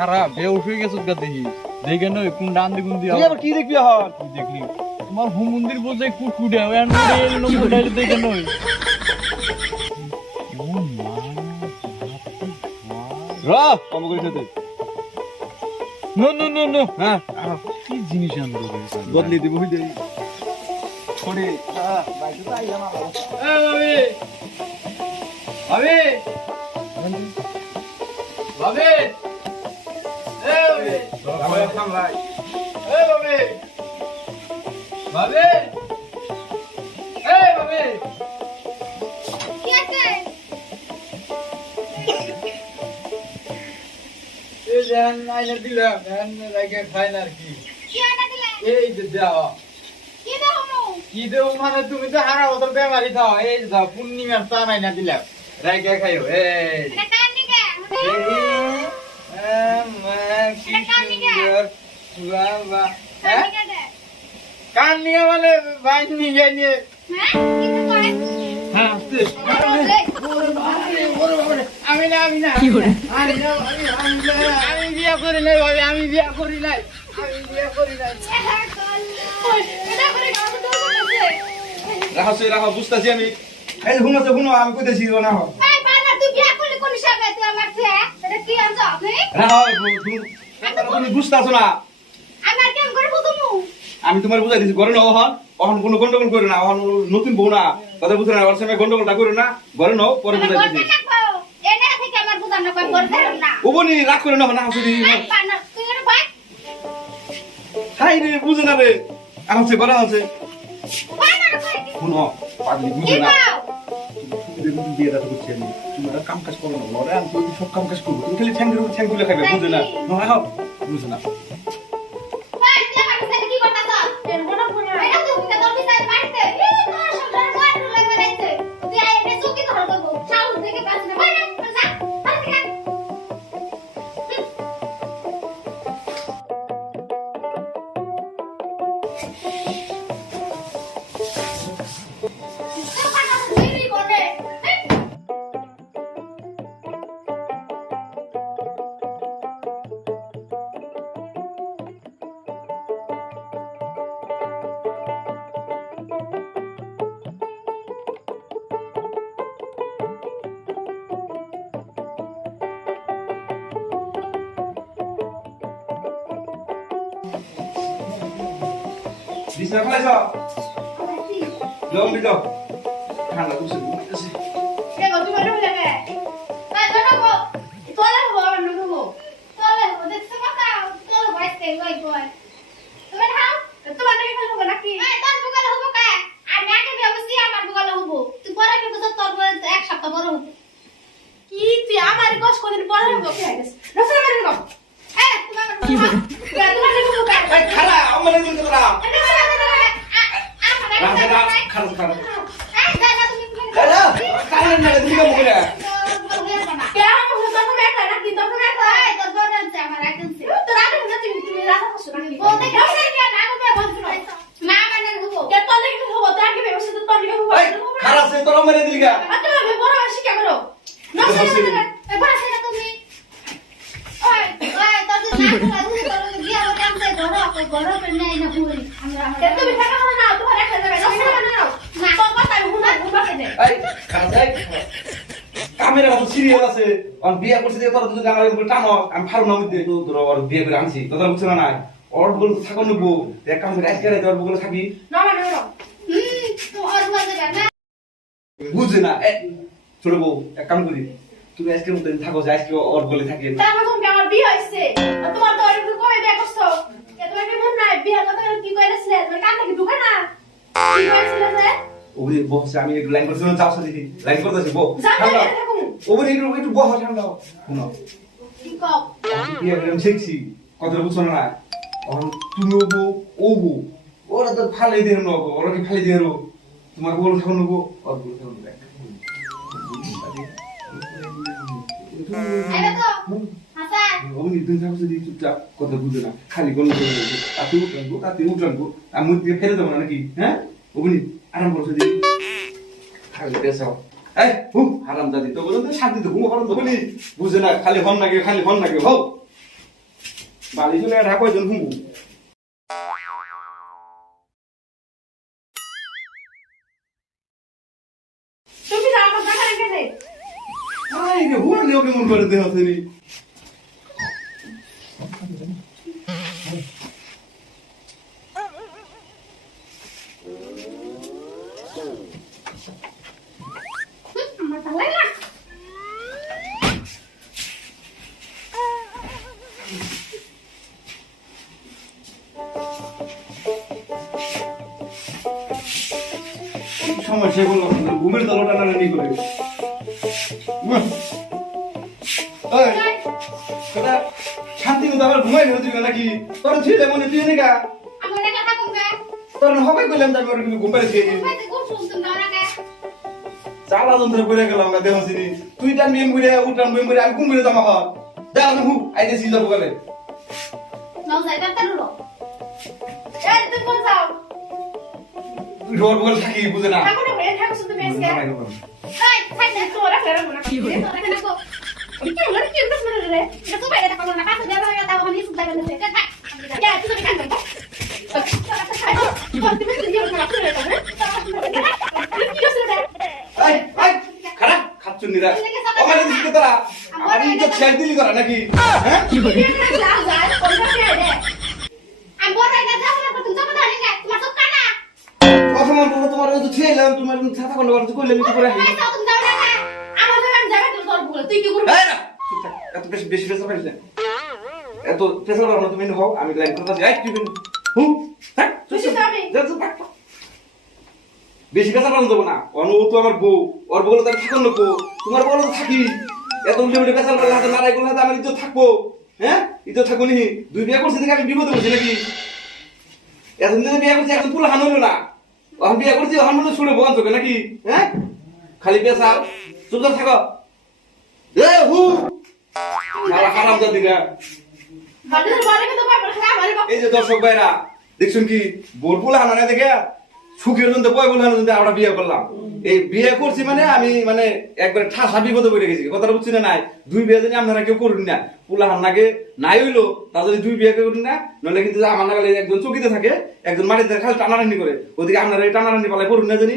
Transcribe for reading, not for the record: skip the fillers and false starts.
খারাপ বেউস হয়ে গেছিস গা দেখি দেখে নই কোন ডান দি কোন দি তুই আবার কি দেখবি হন কি দেখলি তোমার হুম মন্দির বলছে কুটকুটে ওই আন্ডারে এর নম্বর ডাইলে দেখে নই ও মা র কম করে সাথে নো নো নো নো হ্যাঁ কি জিনিস আনলো বদলি দিব হই দেই ছোড়ে বাইকে তো আইলাম এ ভাবি ভাবি এ ভাবি সামলাই এ ভাবি ভাবি এ ভাবি কি আছে এই জান আইনা দিলাম জান লাগে খাই না আর কি কি আনা দিলে এই যে দাও কি দেবো কি দেব মানে তুমি তো হারা বছর বেমারি খাও এই যে দাও পূর্ণিমার চান আইনা দিলাম রাইকে খাইও এই এটা কান দিকে কান দিকে মানে বাইন নিয়ে নিয়ে হ্যাঁ কি করে হ্যাঁ আমি না আমি না আমি বিয়া করি নাই ভাবি আমি বিয়া করি নাই এটা করে গাও তো করতে রাখো বুঝতাছি আমি এই যে হুনছে হুনো আমি কইতেছি না হো এই বানা তুই বিয়া করলি কোন হিসাবে তুই আমার থেকে এটা কি আনছ আপনি রাখো তুমি বুঝতাছো না আমার কেন করে বুঝমু আমি তোমার বুঝাই দিছি ঘরে নাও হন অহন কোনো গন্ডগোল করো না অহন নতুন বউ না কথা বুঝো না ওর সঙ্গে গন্ডগোলটা করো না ঘরে নাও পরে আমার বুঝাই করতে দিছি থাকো এনে থেকে আমার বুঝান না কোন করতে না ওবনি রাগ করে না না হাসি এই বানা তুই এর ভাই হাই রে বুঝো না রে আছে করা আছে বানা করে কি শুনো পাগলি বুঝো কি না পাও তুমি দিয়ে দাও করছি আমি তুমি আর কাম কাজ করো না ওরে আমি তো সব কাম কাজ করব তুমি খালি ঠ্যাং গুলো খাবে বুঝো না না বুঝো না এই তুই আমার সাথে কি করতাছ এর বড় বড় এটা তুই কে তোর বিছায় পাইতে এই তোর সংসার মার লাগে রাইতে তুই আই এনে চুকি ধর করব সাউন্ড দেখে পাস না ভাই না যা আর কি বিছনা ফেলাইছো জল দিছো ঠান্ডা বুঝছো কে গো তুমি বলে কে তাই ধরো তোলা হবো আর নুবো তোলা হবো দেখছ কথা তোলা বাইতে ওই বয় তুমি নাও তোমার নাকি ফেল হবো নাকি এই তোর বুকালে হবো কা আর নাকে বেবসি আমার বুকালে হবো তুই পরে কি বুঝছ তোর বয় এক সপ্তাহ বড় হবো কি তুই আমার কষ্ট করে পরে হবো কি হইছে রসনা মেরে নাও এই তোমার কি বলে তোমার নাকি হবো কা এই খালা আমারে দিতে পারা আমার খালা খালা এই দাদা তুমি খালা খালা না দিকে মুখে খালা সে তোর মেরে দিলি গা এই খালা যাই কামের কত সিরিয়াল আছে অন বিয়া করছিস তোর দুজন আমার উপর টানো আমি ফারু না মধ্যে তো তোর ওর বিয়ে করে আনছি তোর বুঝছ না নাই ওর বল থাকো নবো এক কাম করে আজকে তোর বলে থাকি বুঝে না ছোট বউ এক কাম করি তুমি আজকে মধ্যে থাকো যে আজকে ওর বলে থাকি ওরে বসে আমি একটু লাইন করতে যাও সাথে লাইন করতেছি বউ ঠান্ডা ওরে একটু বহ ঠান্ডা শুনো বিয়ে করে আমি শিখছি কত বুঝছো না তুমি বউ ও বউ ওরা তো ফালাই দিয়ে নেবো ওরা কি ফালাই দিয়ে নেবো তোমার বউ থাকো নেবো ওর বউ থাকো নেবো ওই দুই থাকো যদি চুপচাপ কথা বুঝে না খালি গল্প করে তাতে উঠলাম আর মুখ দিয়ে ফেলে দেবো না নাকি হ্যাঁ ওগুলি আরাম করছে দিদি খালি পেশাও এই হারাম দাদি তো বলতো শান্তি তো ঘুমো হারাম তো বলি বুঝে না খালি হন নাকি হও বালিশ হলে ঢাকা কয়জন হুমু তুমি যাও আমার দেখা রেখে দে আই রে হুয়া নিও কেমন করে দেহ তুমি আমার ভালো লাগে না সমস্যা বললাম ঘুমের দল টানাটানি করে শান্তি মতো আবার ঘুমাই দিবে নাকি তোর ছেলে মনে তুই নাকি আমার দেখা থাকুন গে তোর হবে কইলাম তারপর কিন্তু ঘুম পাড়ে খেয়ে কইতে কোন সুন্দর দাও না গে চালা যন্ত্র করে গেলাম না দেহ সিনি তুই টান বিম করে উঠান বিম করে আমি ঘুম করে জামা খাওয়া দাও না হু আইতে সিল যাবো গেলে নাও যাই তার তারুলো এই তুমি কোন যাও রোড বল থাকি বুঝে না ঠাকুর বলে ঠাকুর শুনতে পেয়েছে এই খাই না তো রাখলে রাখবো না কি রে তো রাখলে কো কি হলো কি উঠছ না রে এটা তো বাইরে টাকা না কাছে যাবে না তাও আমি সুদা গেছে কে খাই যা তুই তো কান আই আই খারা খাচ্ছুন নিরা ওখানে দিতে তোরা আমার ইজ্জত ছেড়ে দিলি করা নাকি হ্যাঁ কি বলি আমি বড় হয়ে গেছে না তুমি তো জানি না তোমার তো কানা অসমান বলো তোমার তো ছেলাম তোমার ছাতা কোন করতে কইলে আমি তো করে হাই তুমি যাও না আমার তো আমি যাবে তো তোর বলে তুই কি করবি এই না এত বেশি বেশি প্রেসার পাইছ এত প্রেসার বাড়ানো তুমি হও আমি লাইন করতে যাই তুই হু হ্যাঁ বেশি যাবি। বেশি প্রেসার বাড়ানো দেবো না অনু তো আমার বউ ওর বউ তো আমি থাকুন না তোমার বউ তো থাকি এত উল্টে উল্টে প্রেসার বাড়ালে হাতে নাড়াই করলে হাতে আমার ইজ্জত থাকবো হ্যাঁ ইজ্জত থাকবো নি দুই বিয়ে করছি দেখে আমি বিপদে বলছি নাকি এতদিন ধরে বিয়ে করছি এখন তুলা হান হইলো না এখন বিয়ে করছি এখন মনে শুনে বোকান চোখে নাকি হ্যাঁ খালি পেশাল চুপ থাকো এ হু হারাম দিগা বাড়িতে বলে তো পারবে না আমারে এই যে দর্শক ভাইরা দেখছেন কি বোরপুলা হানা দেখে সুখের জন্য বই বলে হানা আমরা বিয়ে করলাম এই বিয়ে করছি মানে আমি মানে একবার ঠাসা বিপদে পড়ে গেছি কথাটা বুঝছি না নাই দুই বিয়ে জানি আপনারা কেউ করুন না পুলা হান্নাকে নাই হইলো তা যদি দুই বিয়ে করুন না নইলে কিন্তু আমার নাগালে একজন চকিতে থাকে একজন মাটিতে খালি টানাটানি করে ওদিকে আপনারা এই টানাটানি পালাই করুন না জানি